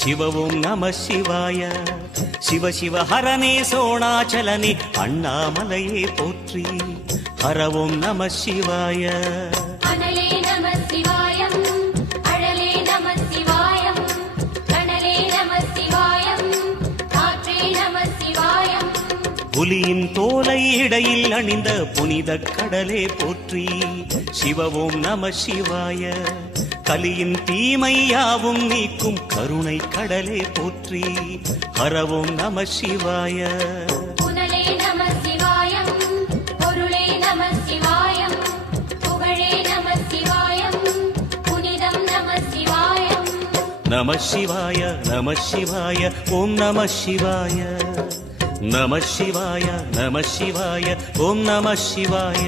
शिव ओं नमः शिवाय शिव शिव हरने सोणाचलने अण्णामलये पोट्री हर ओं नमः शिवाय अनले नमः शिवाय अडले नमः शिवाय कणले नमः शिवाय कात्रे नमः शिवाय புலியின் தோலை இடையில் அணிந்த புனித கடலே போற்றி சிவ ஓம் நம சிவாய கலியின் தீமையாவும் நீக்கும் கருணை கடலே போற்றி ஹர ஓம் நம சிவாய புனலே நம சிவாய பொருளே நம சிவாய புகழே நம சிவாய புனிதம் நம சிவாய நம சிவாய நம சிவாய ஓம் நம சிவாய நம சிவாய நம சிவாய ஓம் நம சிவாய